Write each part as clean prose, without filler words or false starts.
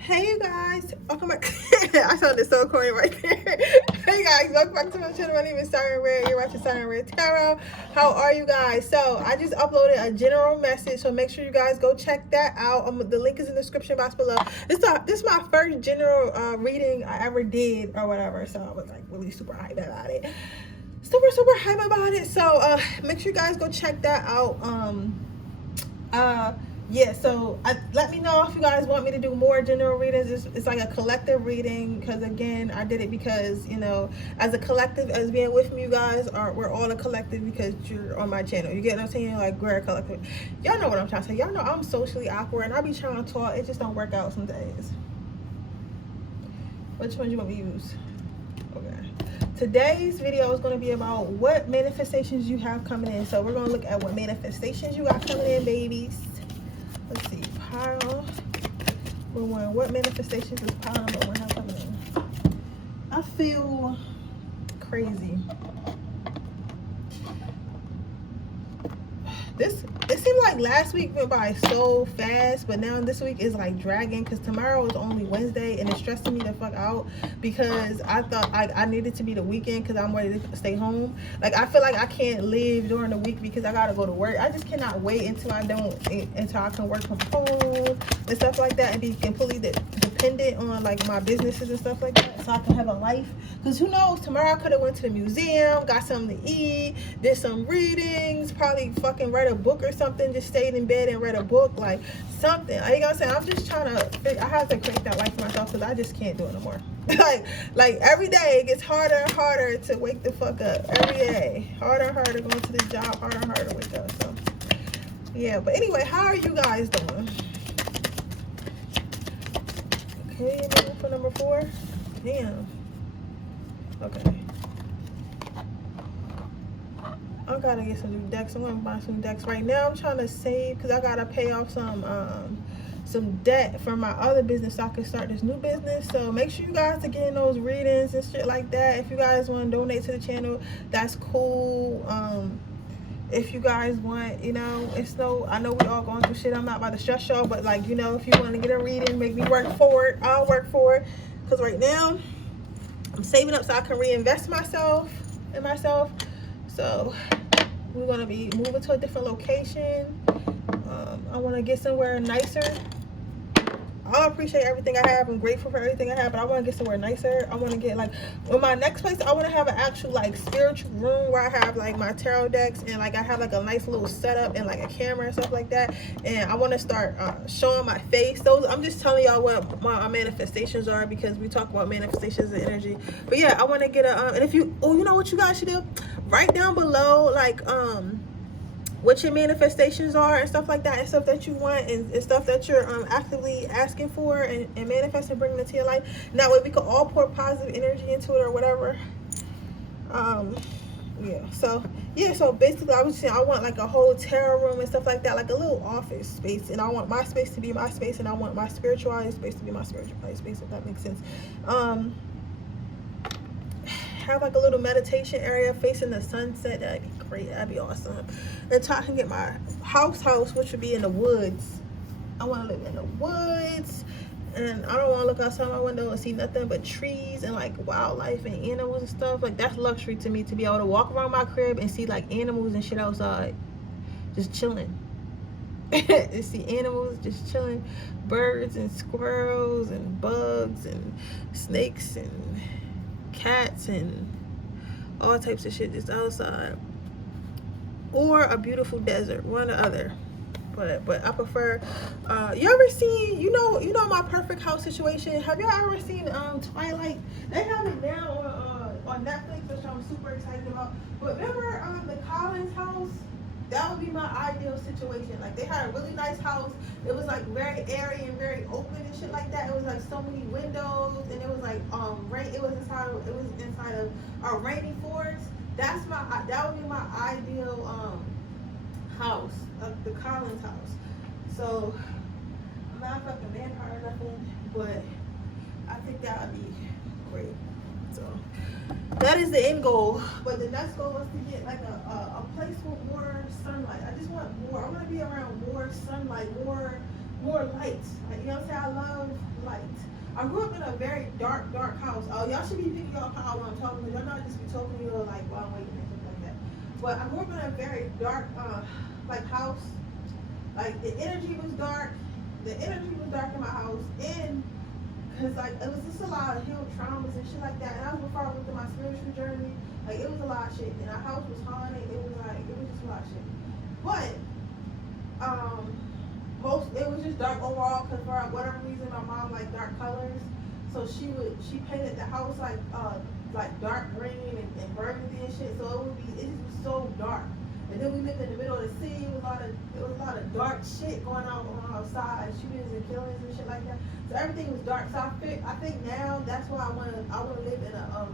Hey you guys, welcome back. I sounded so corny right there. Hey guys, welcome back to my channel. My name is Siren Red. You're watching Siren Red Tarot. How are you guys? So I just uploaded a general message, so make sure you guys go check that out. The link is in the description box below. This is my first general reading I ever did or whatever, so I was like really super hyped about it. Super hyped about it. So make sure you guys go check that out. Yeah, so let me know if you guys want me to do more general readings. It's like a collective reading, because again, I did it because, you know, as a collective, as being with me, you guys we're all a collective because you're on my channel. You get what I'm saying? Like, we're a collective. Y'all know what I'm trying to say. Y'all know I'm socially awkward and I be trying to talk. It just don't work out some days. Which one do you want me to use? Okay. Today's video is going to be about what manifestations you have coming in. So we're going to look at what manifestations you got coming in, babies. Let's see, pile. We're one. What manifestations is pile number one have coming in? I feel crazy. It seemed like last week went by so fast, but now this week is like dragging, because tomorrow is only Wednesday and it's stressing me the fuck out, because I thought I needed to be the weekend because I'm ready to stay home. Like, I feel like I can't live during the week because I gotta go to work. I just cannot wait until I can work from home and stuff like that and be completely dependent on like my businesses and stuff like that, so I can have a life. Because who knows, tomorrow I could have went to the museum, got something to eat, did some readings, probably fucking read a book or something, just stayed in bed and read a book, like something. You know what I'm saying? I'm just trying to, I have to create that life for myself, because I just can't do it no more. like every day it gets harder and harder to wake the fuck up. Every day, harder and harder going to the job, harder and harder to wake up. So yeah, but anyway, how are you guys doing? Okay, for number 4. Damn. Okay. I gotta get some new decks. I'm gonna buy some new decks right now. I'm trying to save because I gotta pay off some debt from my other business so I can start this new business. So make sure you guys are getting those readings and shit like that. If you guys want to donate to the channel, that's cool. If you guys want, you know, I know we all going through shit. I'm not about to stress y'all, but like, you know, if you want to get a reading, make me work for it, I'll work for it. Because right now I'm saving up so I can reinvest in myself. So we're gonna be moving to a different location. I want to get somewhere nicer. I appreciate everything I have. I'm grateful for everything I have, but I want to get somewhere nicer. I want to get, like, in my next place, I want to have an actual, like, spiritual room where I have, like, my tarot decks, and, like, I have, like, a nice little setup and, like, a camera and stuff like that. And I want to start showing my face. I'm just telling y'all what my manifestations are, because we talk about manifestations and energy. But yeah, I want to get a and if you know what you guys should do? Write down below, like, what your manifestations are and stuff like that, and stuff that you want, and stuff that you're actively asking for and manifesting, bringing into your life. And that way we can all pour positive energy into it or whatever. Yeah, so basically I was saying I want like a whole tarot room and stuff like that, like a little office space, and I want my space to be my space, and I want my spirituality space to be my spirituality space, if that makes sense. Have like a little meditation area facing the sunset. That'd be great. That'd be awesome. And so I can get my house, which would be in the woods. I want to live in the woods, and I don't want to look outside my window and see nothing but trees and like wildlife and animals and stuff. Like, that's luxury to me, to be able to walk around my crib and see like animals and shit outside, just chilling. And see animals just chilling, birds and squirrels and bugs and snakes and cats and all types of shit just outside, or a beautiful desert, one or the other. But I prefer you ever seen, you know my perfect house situation? Have y'all ever seen Twilight? They have it now on Netflix, which I'm super excited about. But remember the Collins house? That would be my ideal situation. Like, they had a really nice house. It was like very airy and very open and shit like that. It was like so many windows, and it was like it was inside of a rainy forest. That would be my ideal house, the Collins house. So I'm not a fucking vampire or nothing, but I think that would be great. So that is the end goal. But the next goal was to get like a place with more sunlight. I just want more. I want to be around more sunlight, more light. Like, you know what I'm saying? I love light. I grew up in a very dark house. Oh, y'all should be picking up how I'm talking, because y'all not just be talking to you like while I'm waiting and stuff like that. But I grew up in a very dark, like house. Like the energy was dark. The energy was dark in my house, and because like it was just a lot of healed traumas and shit like that. And I was before I went through my spiritual journey. Like it was a lot of shit. And our house was haunted. It was just a lot of shit. But it was just dark overall, because for whatever reason my mom liked dark colors, so she painted the house like dark green and burgundy and shit. So it just was so dark. And then we lived in the middle of the city. It was a lot of dark shit going on outside, shootings and killings and shit like that. So everything was dark. So I think now that's why I wanna live in a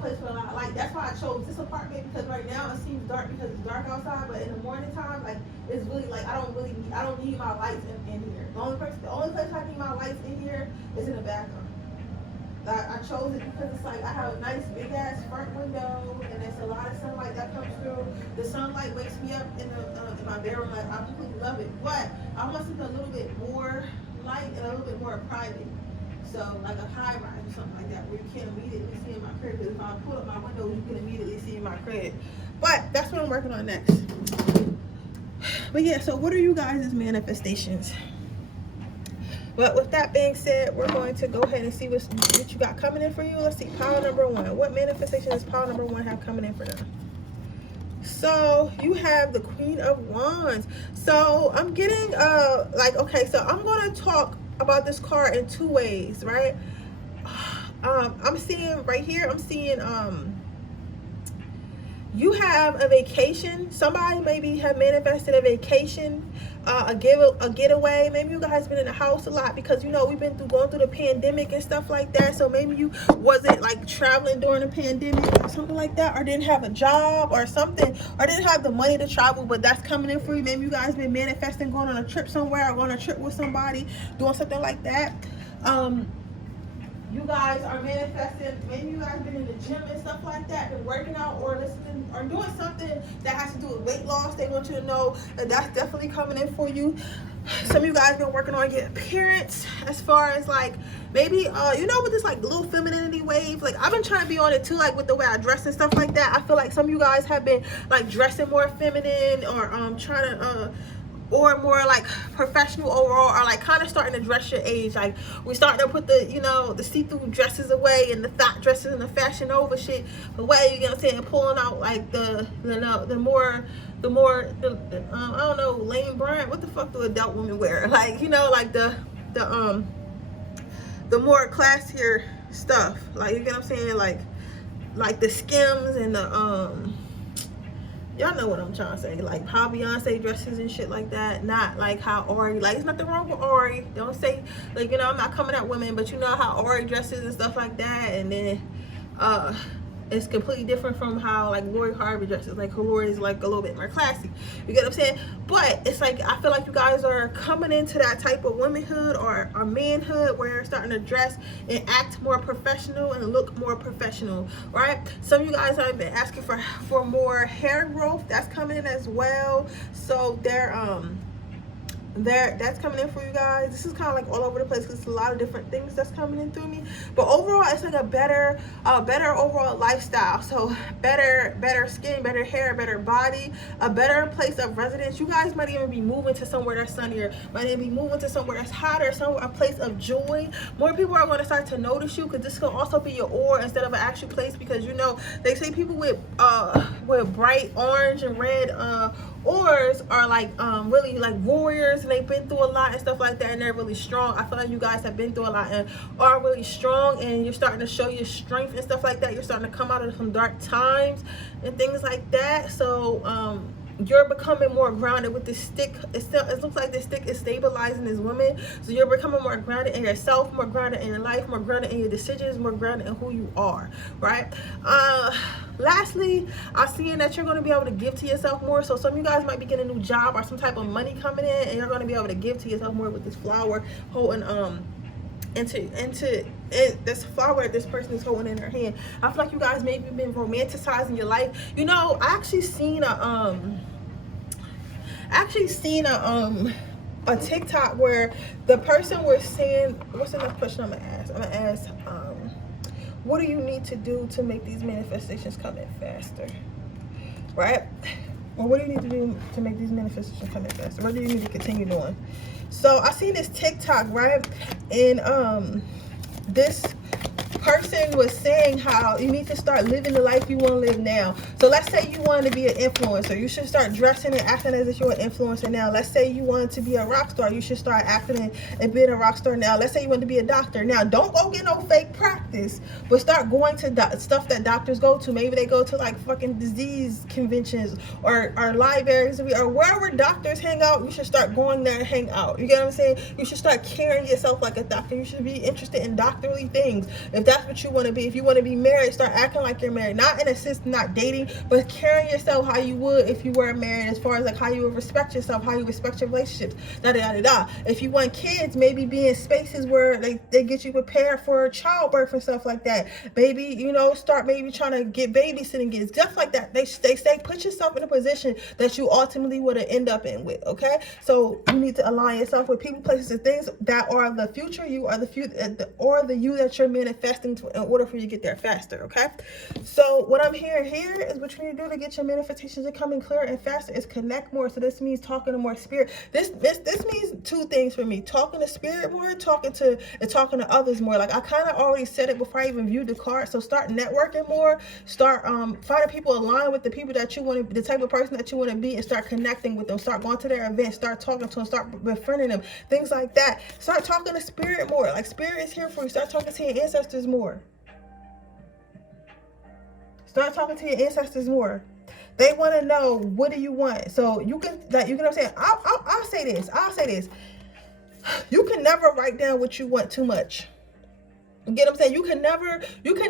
place where that's why I chose this apartment, because right now it seems dark because it's dark outside, but in the morning time, like it's really like I don't need my lights in here. The only place I need my lights in here is in the bathroom. I chose it because it's like I have a nice big ass front window, and there's a lot of sunlight that comes through. The sunlight wakes me up in my bedroom. Like I completely love it, but I want something a little bit more light and a little bit more private. So like a high rise or something like that, where you can't immediately see in my crib. Because if I pull up my window, you can immediately see in my crib. But that's what I'm working on next. But yeah, so what are you guys' manifestations? But with that being said, we're going to go ahead and see what you got coming in for you. Let's see, pile number 1. What manifestation does pile number 1 have coming in for them? So you have the Queen of Wands. So I'm getting okay, so I'm going to talk about this card in 2 ways, right? I'm seeing right here, you have a vacation. Somebody maybe have manifested a vacation, a getaway. Maybe you guys been in the house a lot because we've been going through the pandemic and stuff like that. So maybe you wasn't like traveling during the pandemic or something like that, or didn't have a job or something, or didn't have the money to travel, but that's coming in for you. Maybe you guys been manifesting going on a trip somewhere, or going on a trip with somebody, doing something like that. You guys are manifesting, maybe you guys been in the gym and stuff like that, been working out or listening or doing something that has to do with weight loss. They want you to know that that's definitely coming in for you. Some of you guys been working on your appearance, as far as like maybe with this like little femininity wave. Like I've been trying to be on it too, like with the way I dress and stuff like that. I feel like some of you guys have been like dressing more feminine, or trying to or more like professional overall, or like kind of starting to dress your age. Like we starting to put the the see-through dresses away, and the thought dresses and the fashion over shit away, you know what I'm saying, and pulling out like the more I don't know, lame brand. What the fuck do adult women wear? Like like the more classier stuff, like, you get what I'm saying, like the Skims and the y'all know what I'm trying to say, like how Beyonce dresses and shit like that. Not like how Ori, like, there's nothing wrong with Ori, don't say, like, I'm not coming at women, but you know how Ori dresses and stuff like that. And then it's completely different from how like Lori Harvey dresses. Like Lori is like a little bit more classy, you get what I'm saying? But it's like I feel like you guys are coming into that type of womanhood or manhood where you're starting to dress and act more professional and look more professional, right? Some of you guys have been asking for more hair growth. That's coming in as well. So that's coming in for you guys. This is kind of like all over the place because it's a lot of different things that's coming in through me. But overall, it's like a better overall lifestyle. So better skin, better hair, better body, a better place of residence. You guys might even be moving to somewhere that's sunnier, might even be moving to somewhere that's hotter, a place of joy. More people are going to start to notice you, because this can also be your aura instead of an actual place, because they say people with bright orange and red auras are like really like warriors, and they've been through a lot and stuff like that, and they're really strong. I feel like you guys have been through a lot and are really strong, and you're starting to show your strength and stuff like that. You're starting to come out of some dark times and things like that. So you're becoming more grounded with this stick. It looks like this stick is stabilizing this woman. So you're becoming more grounded in yourself, more grounded in your life, more grounded in your decisions, more grounded in who you are, right? Lastly, I'm seeing that you're going to be able to give to yourself more. So some of you guys might be getting a new job or some type of money coming in, and you're going to be able to give to yourself more with this flower holding into this flower that this person is holding in her hand. I feel like you guys maybe been romanticizing your life. I actually seen a a TikTok where the person was saying, what's the next question I'm gonna ask? I'm gonna ask, what do you need to do to make these manifestations come in faster, right? Or what do you need to do to make these manifestations come in faster? What do you need to continue doing? So I seen this TikTok, right? And this person was saying how you need to start living the life you want to live now. So let's say you wanted to be an influencer. You should start dressing and acting as if you're an influencer now. Let's say you wanted to be a rock star. You should start acting and being a rock star now. Let's say you want to be a doctor. Now, don't go get no fake practice, but start going to stuff that doctors go to. Maybe they go to like fucking disease conventions or libraries or wherever doctors hang out. You should start going there and hang out. You get what I'm saying? You should start carrying yourself like a doctor. You should be interested in doctorly things. If that's what you want to be. If you want to be married, start acting like you're married. Not in a sense, not dating, but carrying yourself how you would if you were married, as far as like how you would respect yourself, how you respect your relationships, If you want kids, maybe be in spaces where they get you prepared for childbirth and stuff like that. Maybe, you know, start maybe trying to get babysitting gigs, stuff like that. They say put yourself in a position that you ultimately would end up in with, okay? So you need to align yourself with people, places, and things that are the future you, or the future, or the you that you're manifesting to, in order for you to get there faster, okay? So what I'm hearing here is what you need to do to get your manifestations to come in clearer and faster is connect more. So this means talking to more spirit. This means two things for me: talking to spirit more, talking to others more. Like I kind of already said it before I even viewed the card. So start networking more. Start finding people aligned with the people that you want to, the type of person that you want to be, and start connecting with them. Start going to their events. Start talking to them. Start befriending them. Things like that. Start talking to spirit more. Like spirit is here for you. Start talking to your ancestors more. Start talking to your ancestors more. They want to know, what do you want? So you can, like, you know what I'm saying? I'll say this. I'll say this. You can never write down what you want too much. You get what I'm saying? You can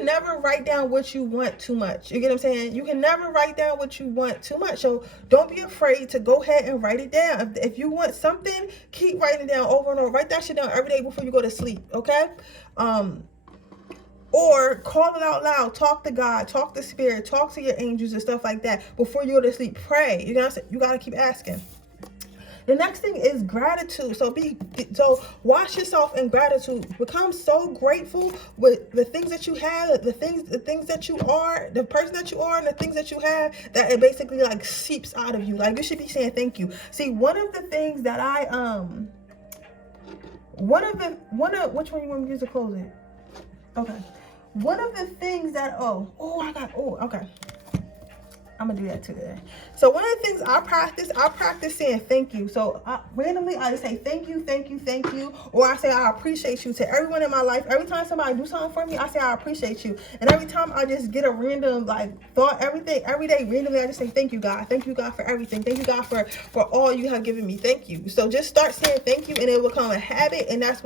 never write down what you want too much. You get what I'm saying? You can never write down what you want too much. So don't be afraid to go ahead and write it down. If you want something, keep writing it down over and over. Write that shit down every day before you go to sleep, okay? Or call it out loud. Talk to God, talk to spirit, talk to your angels and stuff like that before you go to sleep. Pray. You gotta keep asking. The next thing is gratitude. So wash yourself in gratitude. Become so grateful with the things that you have, the things that you are, the person that you are, and the things that you have, that it basically like seeps out of you. Like you should be saying thank you. See, one of the things that which one you want me to use to close it? Okay. One of the things that, okay. I'm gonna do that today. So one of the things I practice saying thank you. So randomly I just say thank you, thank you, thank you, or I say I appreciate you to everyone in my life. Every time somebody do something for me, I say I appreciate you. And every time I just get a random like thought, every day randomly I just say thank you, God. Thank you, God, for everything. Thank you, God, for all you have given me. Thank you. So just start saying thank you, and it will become a habit, and that's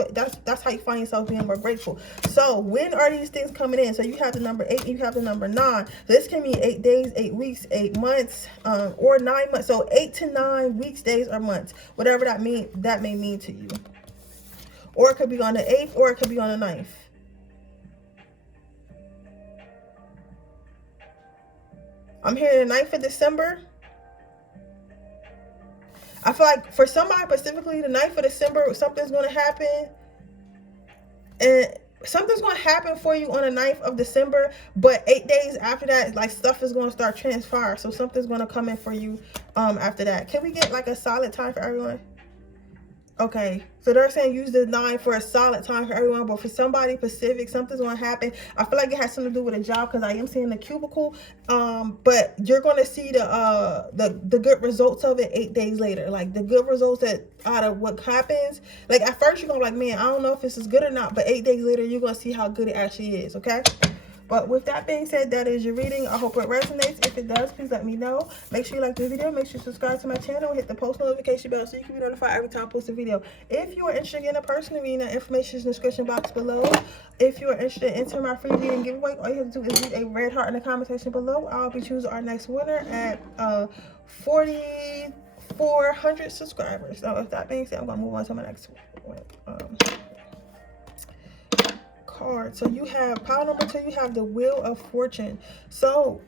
how you find yourself being more grateful. So when are these things coming in? So you have the number 8, and you have the number 9. So this can mean 8 days, 8 weeks, 8 months, or 9 months. So 8 to 9 weeks, days, or months, whatever that may mean to you. Or it could be on the 8th, or it could be on the 9th. I'm hearing the 9th of December. I feel like for somebody specifically, the 9th of December, something's going to happen. And something's going to happen for you on the 9th of December, but 8 days after that, like stuff is going to start transpiring. So something's going to come in for you after that. Can we get like a solid time for everyone? Okay, so they're saying use the 9 for a solid time for everyone, but for somebody specific, something's going to happen. I feel like it has something to do with a job, because I am seeing the cubicle, but you're going to see the good results of it 8 days later. Like the good results that out of what happens. Like at first you're going to be like, man, I don't know if this is good or not, but 8 days later you're going to see how good it actually is, okay? But with that being said, that is your reading. I hope it resonates. If it does, please let me know. Make sure you like the video. Make sure you subscribe to my channel. Hit the post notification bell so you can be notified every time I post a video. If you are interested in a personal reading, that information is in the description box below. If you are interested in entering my free reading giveaway, all you have to do is leave a red heart in the comment section below. I'll be choosing our next winner at 4,400 subscribers. So with that being said, I'm going to move on to my next one. Card. So you have pile number 2, you have the Wheel of Fortune. So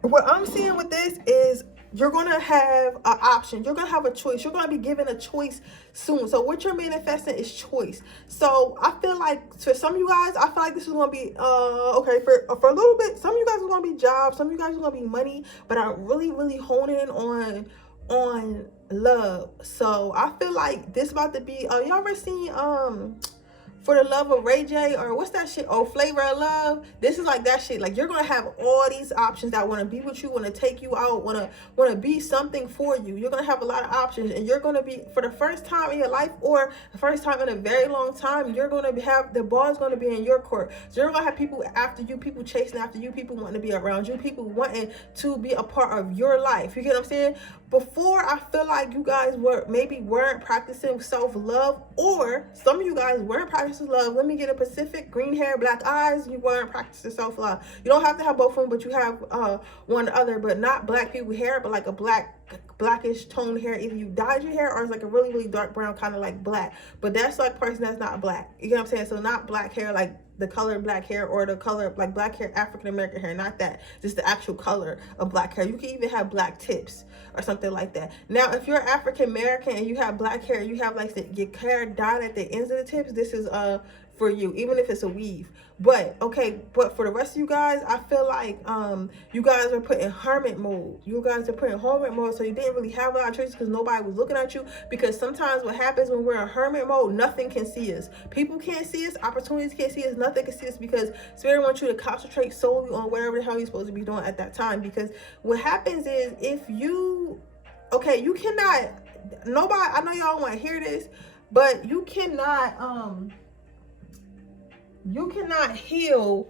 what I'm seeing with this is you're going to have an option. You're going to have a choice. You're going to be given a choice soon. So what you're manifesting is choice. So I feel like for some of you guys, I feel like this is going to be, okay, for a little bit, some of you guys are going to be jobs. Some of you guys are going to be money. But I'm really, really honing in on love. So I feel like this about to be, y'all ever seen, For the Love of Ray J, or what's that shit? Oh, Flavor of Love. This is like that shit. Like, you're gonna have all these options that want to be with you, want to take you out, want to be something for you. You're gonna have a lot of options, and you're gonna be, for the first time in your life, or the first time in a very long time, you're gonna have, the ball is gonna be in your court. So you're gonna have people after you, people chasing after you, people wanting to be around you, people wanting to be a part of your life. You get what I'm saying? Before, I feel like you guys weren't practicing self-love, or some of you guys weren't practicing love. Let me get a Pacific, green hair, black eyes. You weren't practicing self-love. You don't have to have both of them, but you have one or other, but not black people hair, but like a blackish toned hair. Either you dyed your hair, or it's like a really, really dark brown, kind of like black. But that's like person that's not black. You get what I'm saying? So not black hair, like the color black hair, or the color like black hair, African American hair, not that, just the actual color of black hair. You can even have black tips or something like that. Now, if you're African American and you have black hair, you have like your hair dyed at the ends of the tips, this is for you, even if it's a weave. But okay, but for the rest of you guys, I feel like you guys are put in hermit mode. You guys are put in hermit mode, so you didn't really have a lot of choices because nobody was looking at you. Because sometimes what happens when we're in hermit mode, nothing can see us. People can't see us, opportunities can't see us, nothing can see us, because Spirit wants you to concentrate solely on whatever the hell you're supposed to be doing at that time. Because what happens is, if you, okay, you cannot, nobody, I know y'all want to hear this, but you cannot heal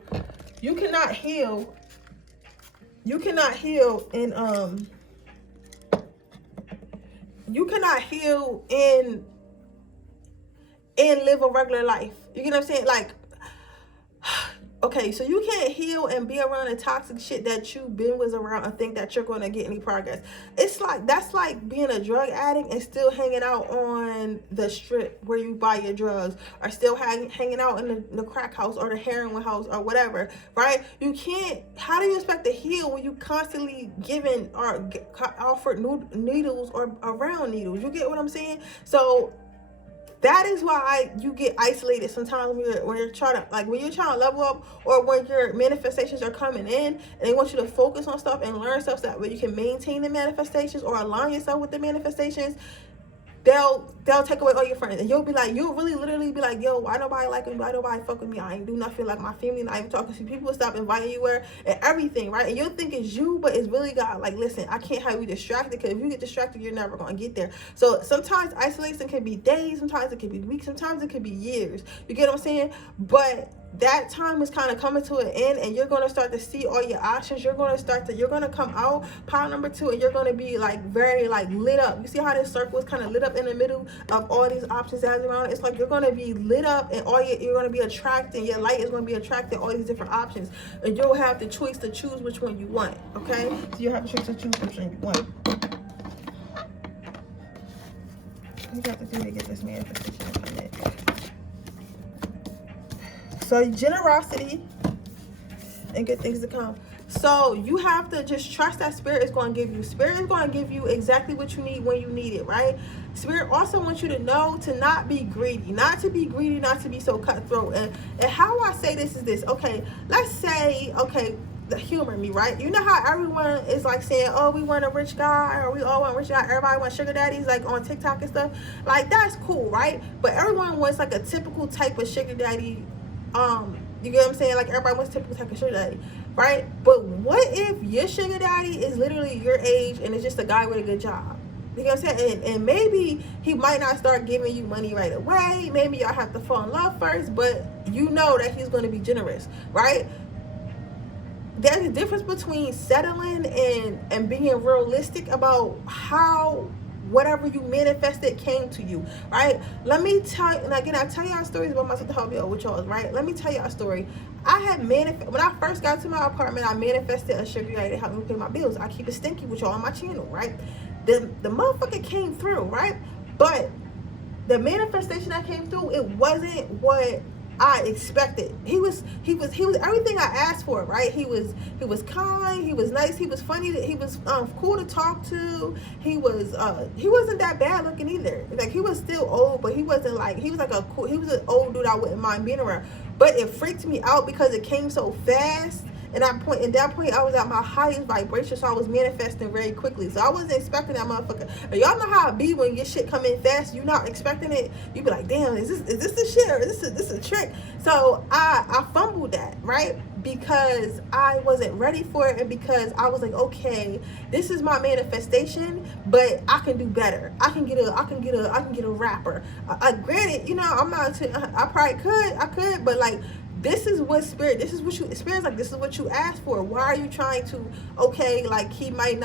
and live a regular life. You get what I'm saying? Like, okay, so you can't heal and be around the toxic shit that you was around and think that you're going to get any progress. It's like, that's like being a drug addict and still hanging out on the strip where you buy your drugs, or still hanging out in the crack house or the heroin house or whatever, right? You can't, how do you expect to heal when you constantly giving or offered needles or around needles? You get what I'm saying? So that is why you get isolated sometimes when you're trying to level up, or when your manifestations are coming in and they want you to focus on stuff and learn stuff, so that way you can maintain the manifestations or align yourself with the manifestations. They'll take away all your friends, and you'll really literally be like, yo, why nobody like me? Why nobody fuck with me? I ain't do nothing. Like, my family not even talking to people, stop inviting you where and everything, right? And you'll think it's you, but it's really God. Like, listen, I can't have you distracted, because if you get distracted, you're never going to get there. So sometimes isolation can be days, sometimes it can be weeks, sometimes it can be years. You get what I'm saying? But that time is kind of coming to an end, and you're going to start to see all your options. You're going to come out power number 2, and you're going to be like very like lit up. You see how this circle is kind of lit up in the middle of all these options that's around? It's like you're going to be lit up, and you're going to be attracting, your light is going to be attracting all these different options, and you'll have the choice to choose which one you want. Okay, so you have the choice to choose which one you want. You got to do to get this manifestation. So generosity and good things to come. So you have to just trust that Spirit is going to give you. Spirit is going to give you exactly what you need when you need it, right? Spirit also wants you to know to not be greedy, not to be so cutthroat. And how I say this is this. Okay, let's say, okay, humor me, right? You know how everyone is like saying, oh, we want a rich guy, or we all want a rich guy, everybody wants sugar daddies, like on TikTok and stuff. Like, that's cool, right? But everyone wants like a typical type of sugar daddy. You get what I'm saying? Like, everybody wants typical type of sugar daddy, right? But what if your sugar daddy is literally your age and it's just a guy with a good job? You know what I'm saying? And maybe he might not start giving you money right away. Maybe y'all have to fall in love first, but you know that he's going to be generous, right? There's a difference between settling and being realistic about how whatever you manifested came to you, right? Let me tell you, and again, I tell y'all stories about myself to help y'all with y'all, right? Let me tell y'all a story. I had when I first got to my apartment, I manifested a sugar daddy to help me pay my bills. I keep it stinky with y'all on my channel, right? The motherfucker came through, right? But the manifestation that came through, it wasn't what I expected. He was everything I asked for, right? He was kind, he was nice, he was funny, he was cool to talk to. He wasn't that bad looking either. Like, he was still old, but he wasn't like, he was an old dude I wouldn't mind being around. But it freaked me out because it came so fast. And at that point, I was at my highest vibration, so I was manifesting very quickly. So I wasn't expecting that motherfucker. Y'all know how it be when your shit come in fast. You're not expecting it. You be like, damn, is this the shit, or is this a trick? So I fumbled that, right? Because I wasn't ready for it, and because I was like, okay, this is my manifestation, but I can do better. I can get a rapper. Granted, you know, I'm not. I probably could, but like, this is what you experience. Like, this is what you asked for. Why are you trying to, okay, like, he might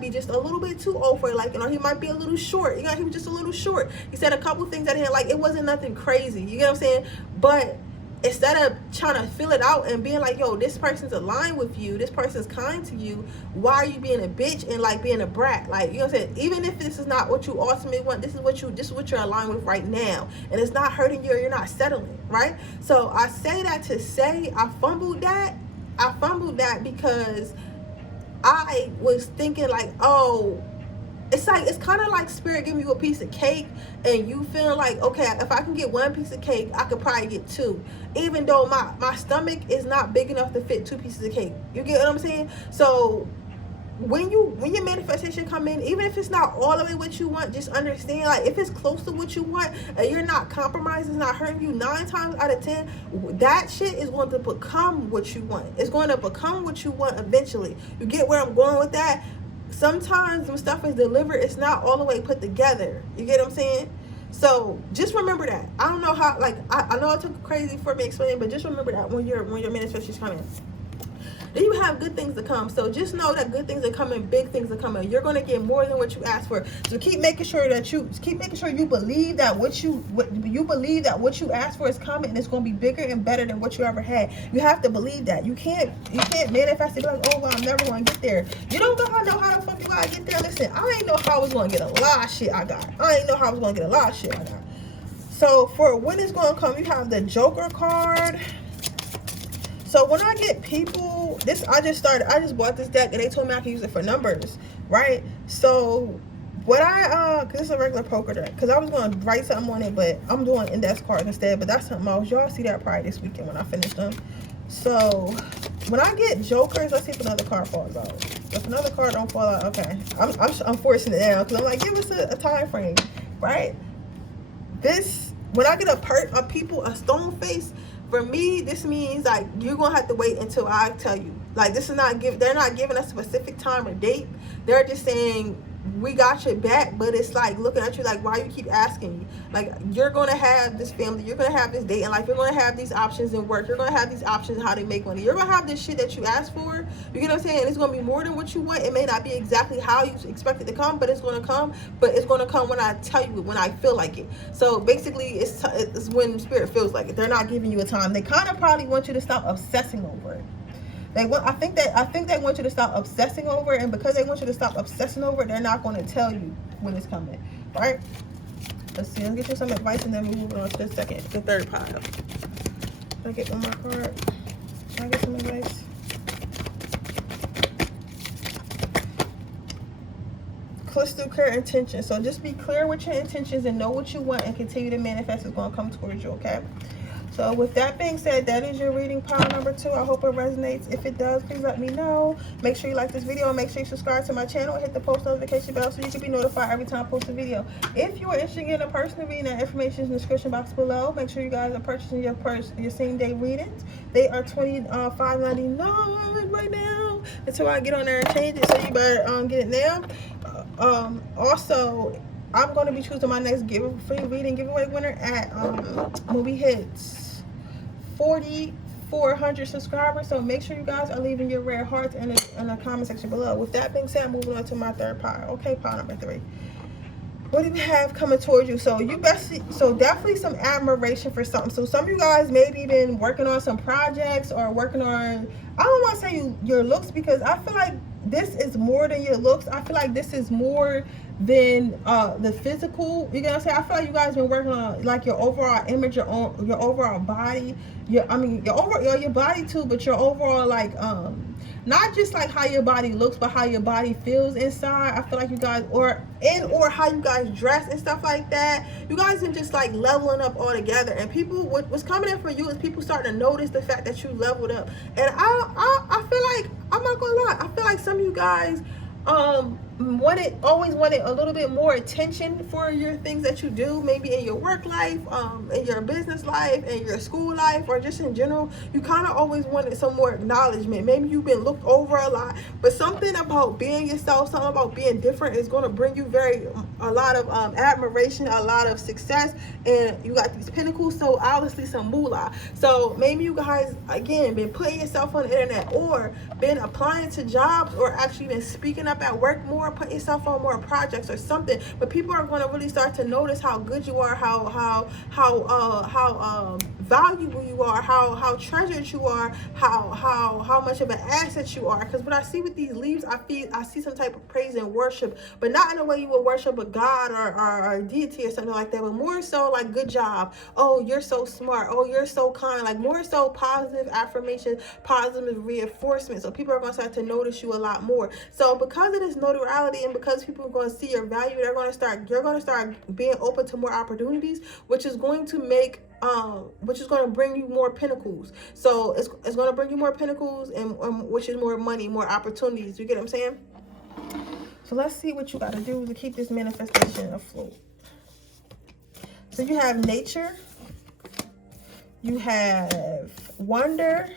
be just a little bit too old for it, like, you know, he might be a little short, you know, he was just a little short. He said a couple things that he had, like, it wasn't nothing crazy, you get what I'm saying? But instead of trying to fill it out and being like, yo, this person's aligned with you, this person's kind to you, why are you being a bitch and like being a brat? Like, you know what I'm saying? Even if this is not what you ultimately want, this is what you're aligned with right now, and it's not hurting you, or you're not settling, right? So I say that to say I fumbled that because I was thinking like, oh, it's kind of like spirit giving you a piece of cake, and you feel like, okay, if I can get one piece of cake, I could probably get two, even though my stomach is not big enough to fit two pieces of cake. You get what I'm saying? So when your manifestation come in, even if it's not all the way what you want, just understand, like, if it's close to what you want and you're not compromising, it's not hurting you, 9 times out of 10, that shit is going to become what you want. It's going to become what you want eventually. You get where I'm going with that? Sometimes when stuff is delivered, it's not all the way put together. You get what I'm saying? So just remember that. I don't know how, like, I know it took crazy for me explaining, but just remember that when your manifestations come in, then you have good things to come. So just know that good things are coming, big things are coming. You're going to get more than what you asked for. So keep making sure you believe that what you asked for is coming, and it's going to be bigger and better than what you ever had. You have to believe that. You can't manifest it like, oh, well, I'm never going to get there. You don't know how the fuck you got to get there. Listen, I ain't know how I was going to get a lot of shit I got. So for when it's going to come, you have the Joker card. So when I get people, I just bought this deck, and they told me I can use it for numbers, right? So what cause it's a regular poker deck, cause I was going to write something on it, but I'm doing index cards instead, but that's something else. Y'all see that probably this weekend when I finish them. So when I get jokers, let's see if another card falls out. If another card don't fall out, okay. I'm forcing it down, cause I'm like, give us a time frame, right? When I get a stone face, for me, this means like you're gonna have to wait until I tell you. Like, they're not giving a specific time or date. They're just saying we got your back, but it's like looking at you like, why you keep asking me? Like, you're gonna have this family, you're gonna have this date in life, you're gonna have these options in work, you're gonna have these options in how to make money, you're gonna have this shit that you asked for. You get what I'm saying? It's gonna be more than what you want. It may not be exactly how you expect it to come, but it's gonna come. But it's gonna come when I tell you, when I feel like it. So basically, it's when spirit feels like it. They're not giving you a time. They kind of probably want you to stop obsessing over it. I think they want you to stop obsessing over it, and because they want you to stop obsessing over it, they're not going to tell you when it's coming, right? Let's see. Let's get you some advice, and then we move on to the third pile. Can I get one more card? Can I get some advice? Crystal clear intention. So just be clear with your intentions and know what you want, and continue to manifest. It's going to come towards you, okay? So with that being said, that is your reading pile number 2. I hope it resonates. If it does, please let me know. Make sure you like this video, and make sure you subscribe to my channel and hit the post notification bell so you can be notified every time I post a video. If you are interested in a personal reading, that information is in the description box below. Make sure you guys are purchasing your same day readings. They are $25.99 right now until I get on there and change it. So you better get it now. Also, I'm going to be choosing my next free reading giveaway winner at when we hit 4,400 subscribers. So make sure you guys are leaving your rare hearts in the comment section below. With that being said, moving on to my third pile. Okay, pile number 3. What do we have coming towards you? So definitely some admiration for something. So some of you guys maybe been working on some projects, or working on, I don't want to say your looks, because I feel like this is more than your looks. I feel like this is more Then the physical, you know what I'm saying? I feel like you guys been working on like your overall image, your overall body, your body too, but your overall like not just like how your body looks, but how your body feels inside. I feel like you guys or how you guys dress and stuff like that. You guys been just like leveling up all together, and people what's coming in for you is people starting to notice the fact that you leveled up. And I feel like, I'm not gonna lie, I feel like some of you guys always wanted a little bit more attention for your things that you do, maybe in your work life, in your business life, in your school life, or just in general. You kind of always wanted some more acknowledgement. Maybe you've been looked over a lot, but something about being yourself, something about being different is going to bring you a lot of admiration, a lot of success, and you got these pinnacles, so obviously some moolah. So maybe you guys again been putting yourself on the internet, or been applying to jobs, or actually been speaking up at work more, putting yourself on more projects or something. But people are going to really start to notice how good you are, how valuable you are, how treasured you are, how much of an asset you are. Because what I see with these leaves, I see some type of praise and worship, but not in a way you would worship a god or a deity or something like that, but more so like good job, oh you're so smart, oh you're so kind, like more so positive affirmation, positive reinforcement. So people are going to start to notice you a lot more. So because of this notoriety, and because people are going to see your value, you're going to start being open to more opportunities, which is going to make which is going to bring you more pinnacles. So it's going to bring you more pinnacles, and which is more money, more opportunities. You get what I'm saying? So let's see what you got to do to keep this manifestation afloat. So you have nature, you have wonder,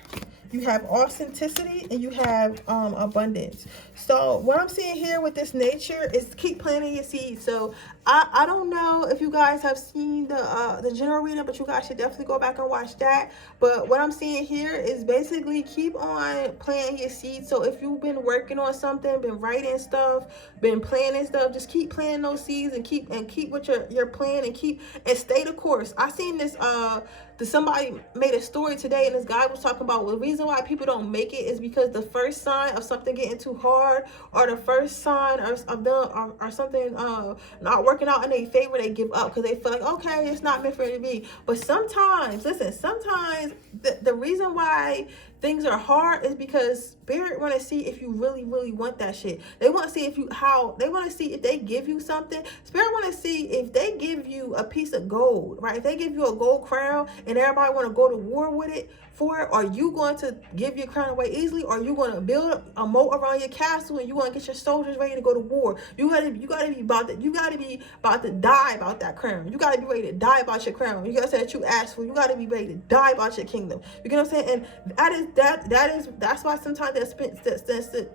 you have authenticity, and you have abundance. So what I'm seeing here with this nature is keep planting your seeds. So I don't know if you guys have seen the general reading, but you guys should definitely go back and watch that. But what I'm seeing here is basically keep on planting your seeds. So if you've been working on something, been writing stuff, been planning stuff, just keep planting those seeds, and keep with your plan, and stay the course. I seen this somebody made a story today, and this guy was talking about, well, the reason why people don't make it is because the first sign of something getting too hard, or the first sign of them or something not working out in their favor, they give up because they feel like, okay, it's not meant for it to be. But sometimes, listen, sometimes the reason why things are hard is because spirit want to see if you really want that shit. They want to see they want to see if they give you something. Spirit want to see if they give you a piece of gold, right? If they give you a gold crown and everybody want to go to war with it for it, are you going to give your crown away easily, or are you going to build a moat around your castle and you want to get your soldiers ready to go to war? You gotta be about to die about that crown. You gotta be ready to die about your crown. You gotta say that you asked for. You gotta be ready to die about your kingdom. You get what I'm saying? And that's why sometimes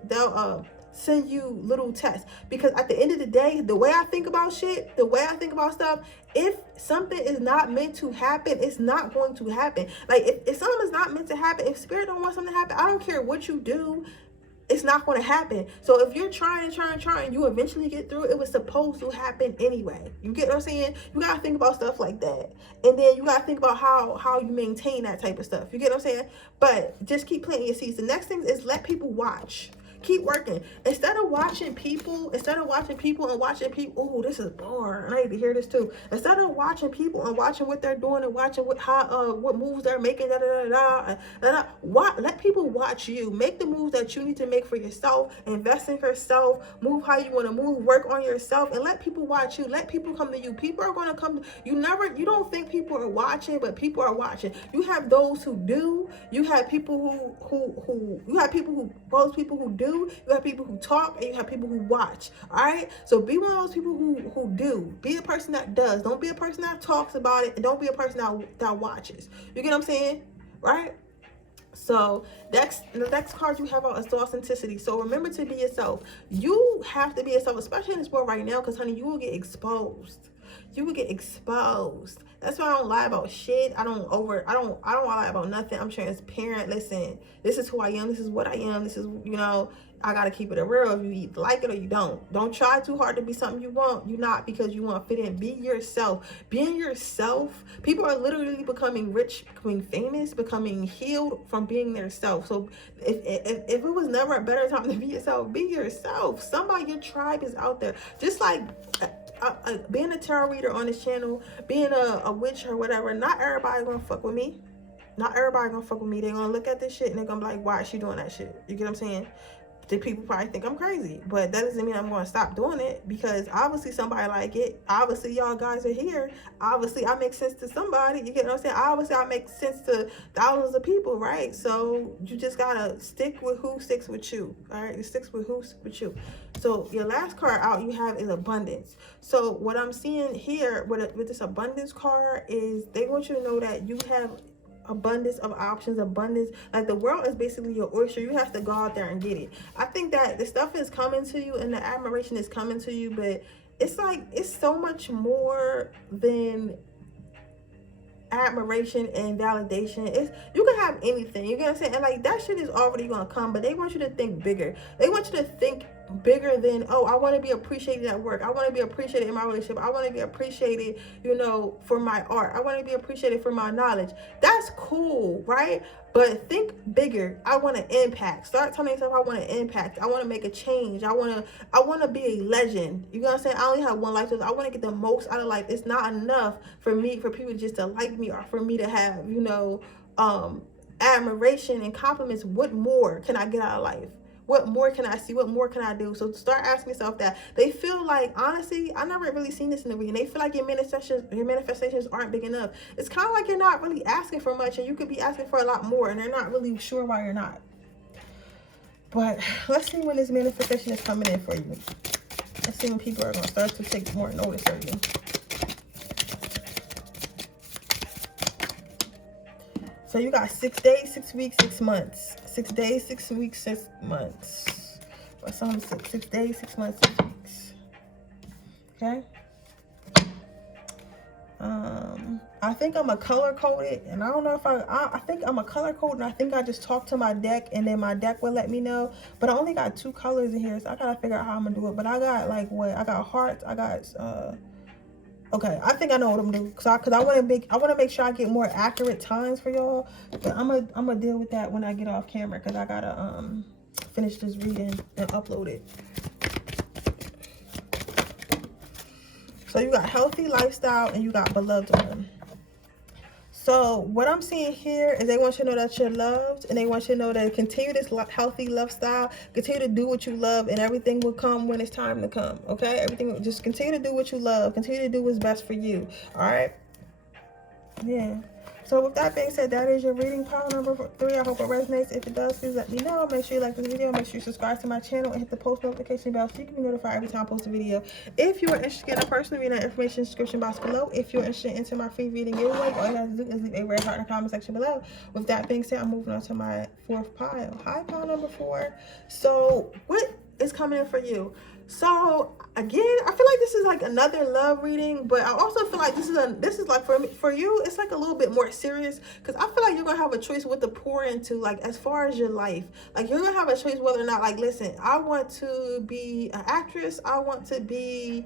they'll send you little tests, because at the end of the day, the way I think about shit, the way I think about stuff, if something is not meant to happen, it's not going to happen. Like if something is not meant to happen, if spirit don't want something to happen, I don't care what you do, it's not going to happen. So if you're trying, you eventually get through it. It was supposed to happen anyway. You get what I'm saying? You got to think about stuff like that. And then you got to think about how you maintain that type of stuff. You get what I'm saying? But just keep planting your seeds. The next thing is let people watch. Keep working. Instead of watching people and watching people, oh, this is boring, I need to hear this too. Instead of watching people and watching what they're doing and watching what moves they're making, let people watch you. Make the moves that you need to make for yourself. Invest in yourself. Move how you want to move. Work on yourself, and let people watch you. Let people come to you. People are going to come. You don't think people are watching, but people are watching. You have those who do. You have people who those people who do. You have people who talk, and you have people who watch. All right, so be one of those people who do. Be a person that does. Don't be a person that talks about it, and don't be a person that watches. You get what I'm saying? Right? So the next card you have out is authenticity. So remember to be yourself. You have to be yourself, especially in this world right now, because honey, you will get exposed. You will get exposed. That's why I don't lie about shit. I don't lie about nothing. I'm transparent. Listen, this is who I am. This is what I am. This is, I gotta keep it real. If you either like it or you don't. Don't try too hard to be something you want. You're not, because you want to fit in. Be yourself. Being yourself. People are literally becoming rich, becoming famous, becoming healed from being their self. So if it was never a better time to be yourself, be yourself. Somebody, your tribe is out there. Just like being a tarot reader on this channel, being a witch or whatever, not everybody gonna fuck with me. Not everybody gonna fuck with me. They're gonna look at this shit and they're gonna be like, why is she doing that shit? You get what I'm saying? The people probably think I'm crazy, but that doesn't mean I'm going to stop doing it, because obviously somebody like it. Obviously y'all guys are here. Obviously I make sense to somebody. You get what I'm saying? Obviously I make sense to thousands of people, right? So you just gotta stick with who sticks with you. All right, it sticks with who sticks with you. So your last card out you have is abundance. So what I'm seeing here with this abundance card is they want you to know that you have abundance of options, abundance. Like, the world is basically your oyster. You have to go out there and get it. I think that the stuff is coming to you and the admiration is coming to you, but it's like, it's so much more than admiration and validation. It's, you can have anything, you get what I'm saying? And like, that shit is already gonna come, but they want you to think bigger. They want you to think bigger than, oh, I want to be appreciated at work, I want to be appreciated in my relationship, I want to be appreciated, you know, for my art, I want to be appreciated for my knowledge. That's cool, right? But think bigger. I want to impact. Start telling yourself, I want to impact, I want to make a change, I want to be a legend. You know what I'm saying? I only have one life, so I want to get the most out of life. It's not enough for people just to like me, or for me to have, you know, admiration and compliments. What more can I get out of life? What more can I see? What more can I do? So start asking yourself that. They feel like, honestly, I never really seen this in the reading. They feel like your manifestations aren't big enough. It's kind of like you're not really asking for much, and you could be asking for a lot more, and they're not really sure why you're not. But let's see when this manifestation is coming in for you. Let's see when people are going to start to take more notice of you. So you got 6 days, 6 weeks, 6 months. 6 days, 6 weeks, 6 months. Or some 6 days, 6 months, 6 weeks. Okay. I think I'm a color coded, and I don't know if I think I'm a color code, and I think I just talked to my deck, and then my deck will let me know. But I only got 2 colors in here, so I gotta figure out how I'm gonna do it. But I got like what? I got hearts. I got okay, I think I know what I'm doing, because I want to make sure I get more accurate times for y'all. But I'm gonna deal with that when I get off camera, because I gotta finish this reading and upload it. So you got healthy lifestyle and you got beloved one. So what I'm seeing here is they want you to know that you're loved, and they want you to know that continue this healthy lifestyle, continue to do what you love, and everything will come when it's time to come. Okay, everything, just continue to do what you love, continue to do what's best for you. All right, yeah. So with that being said, that is your reading pile number 3. I hope it resonates. If it does, please let me know. Make sure you like this video. Make sure you subscribe to my channel and hit the post notification bell so you can be notified every time I post a video. If you are interested in a personal reading, information in the description box below. If you're interested in entering my free reading giveaway, all you have to do is leave a red heart in the comment section below. With that being said, I'm moving on to my 4th pile. Hi, pile number 4. So what is coming in for you? So again, I feel like this is like another love reading, but I also feel like this is like for you, it's like a little bit more serious, because I feel like you're gonna have a choice what to pour into, like as far as your life. Like you're gonna have a choice whether or not, like, listen, I want to be an actress, I want to be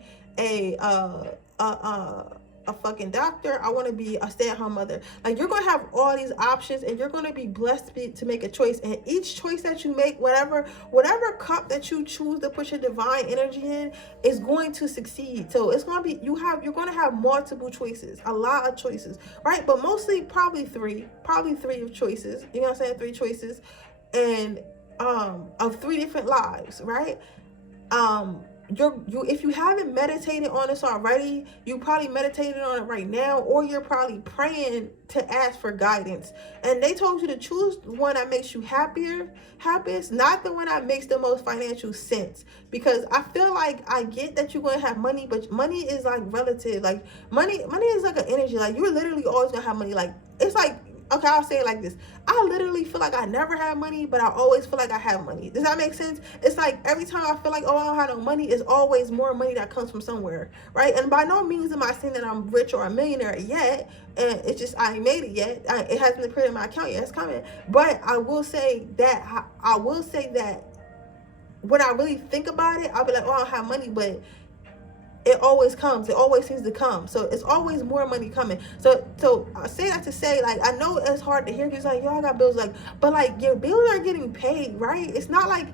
a fucking doctor, I want to be a stay-at-home mother. Like, you're gonna have all these options, and you're gonna be blessed to make a choice. And each choice that you make, whatever cup that you choose to put your divine energy in, is going to succeed. So it's gonna be, you're gonna have multiple choices, a lot of choices, right? But mostly probably three of choices. You know what I'm saying? 3 choices, and of 3 different lives, right? If you haven't meditated on this already, you probably meditated on it right now, or you're probably praying to ask for guidance. And they told you to choose the one that makes you happiest, not the one that makes the most financial sense. Because I feel like, I get that you're going to have money, but money is like relative. Like money is like an energy. Like you're literally always going to have money. Like it's like, okay, I'll say it like this. I literally feel like I never have money, but I always feel like I have money. Does that make sense? It's like every time I feel like, oh, I don't have no money, it's always more money that comes from somewhere, right? And by no means am I saying that I'm rich or a millionaire yet. And it's just, I ain't made it yet. It hasn't appeared in my account yet. It's coming. But I will say that when I really think about it, I'll be like, oh, I don't have money, but it always comes. It always seems to come. So it's always more money coming. So I say that to say, like, I know it's hard to hear because like, yo, I got bills, like, but like your bills are getting paid, right? It's not like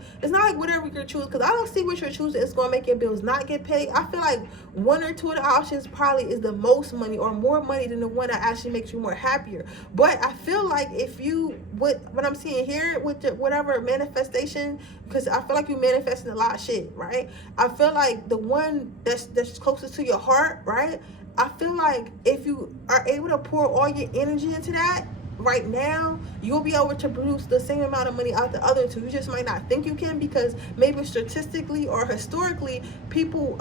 whatever you choose, because I don't see what you're choosing is going to make your bills not get paid. I feel like one or two of the options probably is the most money or more money than the one that actually makes you more happier. But I feel like if you, what I'm seeing here with the, whatever manifestation, because I feel like you're manifesting a lot of shit, right? I feel like the one that's closest to your heart, right? I feel like if you are able to pour all your energy into that right now, you'll be able to produce the same amount of money out the other two. You just might not think you can, because maybe statistically or historically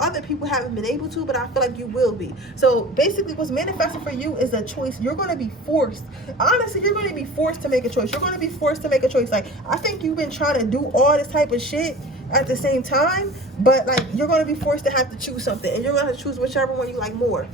other people haven't been able to, but I feel like you will be. So basically what's manifesting for you is a choice. You're going to be forced, honestly, you're going to be forced to make a choice. You're going to be forced to make a choice. Like, I think you've been trying to do all this type of shit at the same time, but like, you're going to be forced to have to choose something, and you're going to choose whichever one you like more.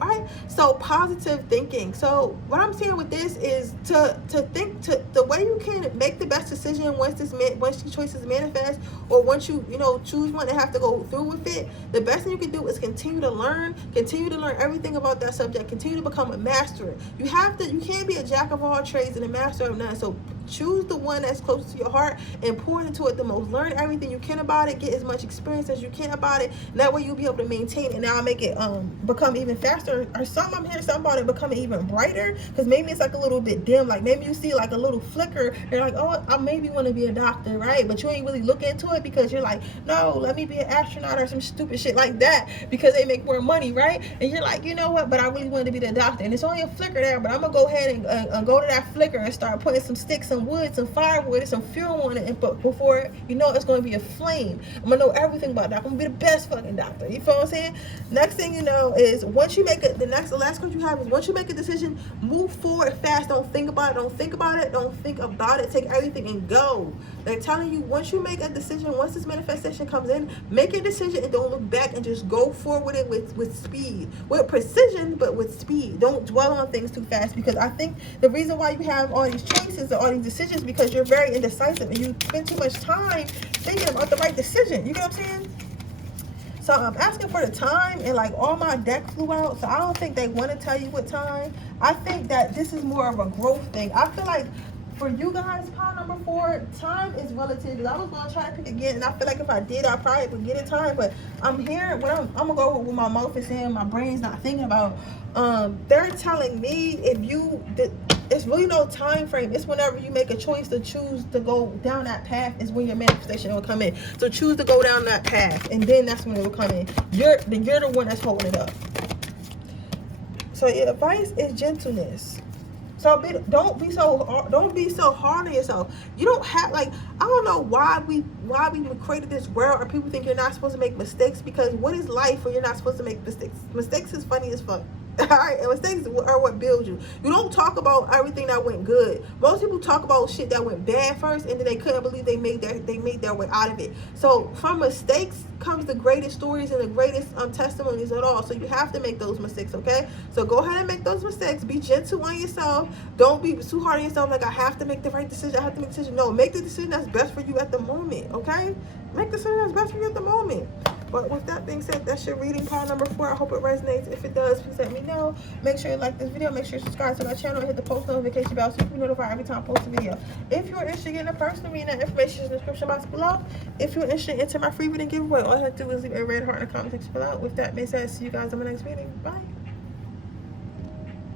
All right, so positive thinking. So what I'm saying with this is to think, to the way you can make the best decision once these choices manifest, or once you choose one and have to go through with it. The best thing you can do is continue to learn everything about that subject, continue to become a master. You can't be a jack of all trades and a master of none. So choose the one that's close to your heart and pour into it the most. Learn everything you can about it. Get as much experience as you can about it. And that way you'll be able to maintain it. And now make it become even faster. Or I'm hearing something about it becoming even brighter, because maybe it's like a little bit dim. Like maybe you see like a little flicker. You're like, oh, I maybe want to be a doctor, right? But you ain't really look into it because you're like, no, let me be an astronaut or some stupid shit like that, because they make more money, right? And you're like, you know what? But I really wanted to be the doctor, and it's only a flicker there. But I'm gonna go ahead and go to that flicker and start putting some sticks, some wood, some firewood, some fuel on it, and before you know it's going to be a flame. I'm gonna know everything about that. I'm gonna be the best fucking doctor. You feel what I'm saying? Next thing you know is, once you make it, the last question you have is, once you make a decision, move forward fast. Don't think about it. Don't think about it. Don't think about it. Take everything and go. They're telling you, once you make a decision, once this manifestation comes in, make a decision and don't look back, and just go forward with it with speed, with precision, but with speed. Don't dwell on things too fast, because I think the reason why you have all these choices or all these decisions, because you're very indecisive and you spend too much time thinking about the right decision. You get what I'm saying? So I'm asking for the time, and like all my deck flew out, so I don't think they want to tell you what time. I think that this is more of a growth thing. I feel like for you guys, pile number 4, time is relative. I was going to try to pick again, and I feel like if I did, I probably would get in time. But I'm hearing, what I'm going to go with what my mouth is saying, my brain's not thinking about. They're telling me it's really no time frame. It's whenever you make a choice to choose to go down that path is when your manifestation will come in. So choose to go down that path, and then that's when it will come in. You're the one that's holding it up. So your advice is gentleness. So don't be so hard on yourself. You don't have, like, I don't know why we created this world, or people think you're not supposed to make mistakes, because what is life when you're not supposed to make mistakes? Mistakes is funny as fuck. All right, and mistakes are what build you. You don't talk about everything that went good. Most people talk about shit that went bad first, and then they couldn't believe they made their way out of it. So from mistakes comes the greatest stories and the greatest testimonies at all. So you have to make those mistakes, okay? So go ahead and make those mistakes. Be gentle on yourself. Don't be too hard on yourself, like, I have to make the right decision. I have to make a decision. No, make the decision that's best for you at the moment, okay? Make the decision that's best for you at the moment. But with that being said, that's your reading, pile number 4. I hope it resonates. If it does, please let me know. Make sure you like this video. Make sure you subscribe to my channel and hit the post notification bell so you can be notified every time I post a video. If you're interested in getting a personal reading, that information is in the description box below. If you're interested in entering my free reading giveaway, all you have to do is leave a red heart in the comment section below. With that being said, see you guys in my next reading. Bye.